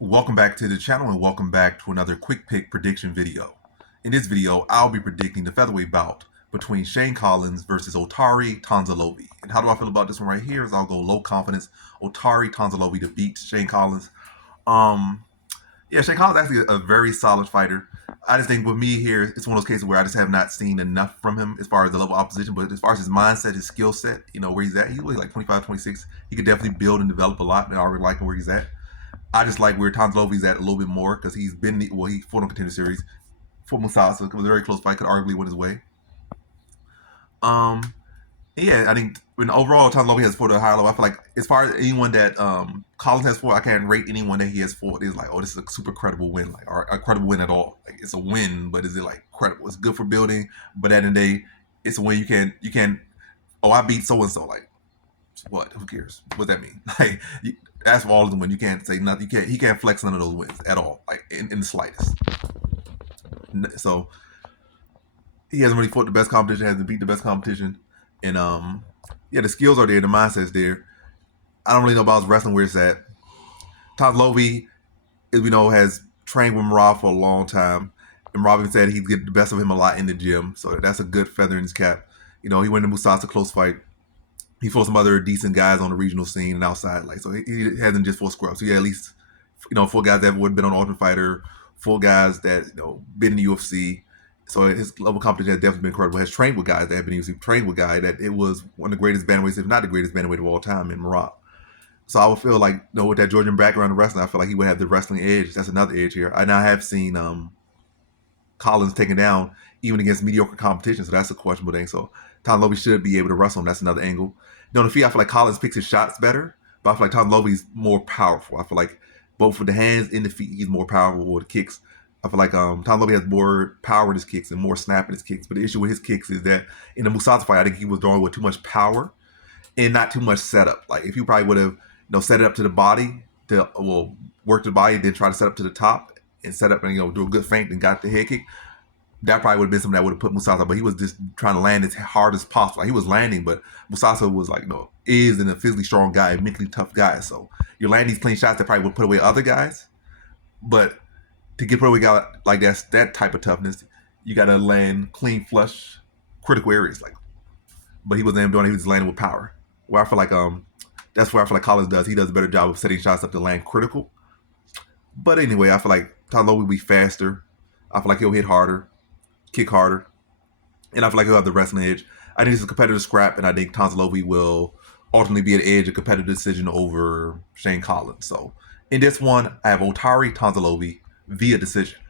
Welcome back to the channel and welcome back to another quick pick prediction video. In this video, I'll be predicting the featherweight bout between Shane Collins versus Otari Tanzalovi. And how do I feel about this one right here is I'll go low confidence Otari Tanzalovi to beat Shane Collins. Um, yeah, Shane Collins is actually a very solid fighter. I just think with me here, it's one of those cases where I just have not seen enough from him as far as the level of opposition, but as far as his mindset, his skill set, where he's at, he's really like 25, 26. He could definitely build and develop a lot, and I already like him where he's at. I just like where Tanzalovi's at a little bit more because he fought on Contender Series for Musasa. It was a very close fight, could arguably win his way. Um, yeah, I think when overall Tanzalovi has fought at a higher level, I feel like as far as anyone that Collins has fought, I can't rate anyone that he has fought. It's like, oh, this is a super credible win, like or a credible win at all. Like it's a win, but is it like credible? It's good for building, but at the end of the day, it's a win. You can. Oh, I beat so and so. Like what? Who cares? What does that mean? Like that's for all of them. When you can't say nothing, he can't flex none of those wins at all, like in the slightest. So he hasn't really fought the best competition, hasn't beat the best competition, and yeah, the skills are there, the mindset's there. I don't really know about his wrestling where it's at. Tanzalovi, as we know, has trained with Marab for a long time, and Marab even said he'd get the best of him a lot in the gym, so that's a good feather in his cap. He went to Musasa close fight. He fought some other decent guys on the regional scene and outside, like so. He hasn't just fought scrubs. So yeah, at least four guys that would have been on Ultimate Fighter, four guys that been in the UFC. So his level of competition has definitely been incredible. Has trained with guys that have been in the UFC. Trained with guys that it was one of the greatest bantamweights, if not the greatest bantamweight of all time, in Marab. So I would feel like with that Georgian background in wrestling, I feel like he would have the wrestling edge. That's another edge here. I now have seen Collins taken down even against mediocre competition, so that's a questionable thing. So Tanzalovi should be able to wrestle him. That's another angle. On the feet, I feel like Collins picks his shots better, but I feel like Tanzalovi's more powerful. I feel like both with the hands and the feet, he's more powerful with the kicks. I feel like Tanzalovi has more power in his kicks and more snap in his kicks. But the issue with his kicks is that in the Musasa fight, I think he was throwing with too much power and not too much setup. Like if you probably would have set it up to the body to work the body, then try to set up to the top and set up and do a good feint and got the head kick, that probably would have been something that would have put Musasa, but he was just trying to land as hard as possible. Like he was landing, but Musasa was like, is a physically strong guy, a mentally tough guy. So you're landing these clean shots that probably would put away other guys. But to get put away a guy like that type of toughness, you got to land clean, flush, critical areas. But he wasn't doing it. He was landing with power. Where I feel like that's where I feel like Collins does. He does a better job of setting shots up to land critical. But anyway, I feel like Tanzalovi will be faster. I feel like he'll hit harder, kick harder, and I feel like he'll have the wrestling edge. I think it's a competitive scrap, and I think Tanzalovi will ultimately be an edge, a competitive decision over Shane Collins. So in this one, I have Otari Tanzalovi via decision.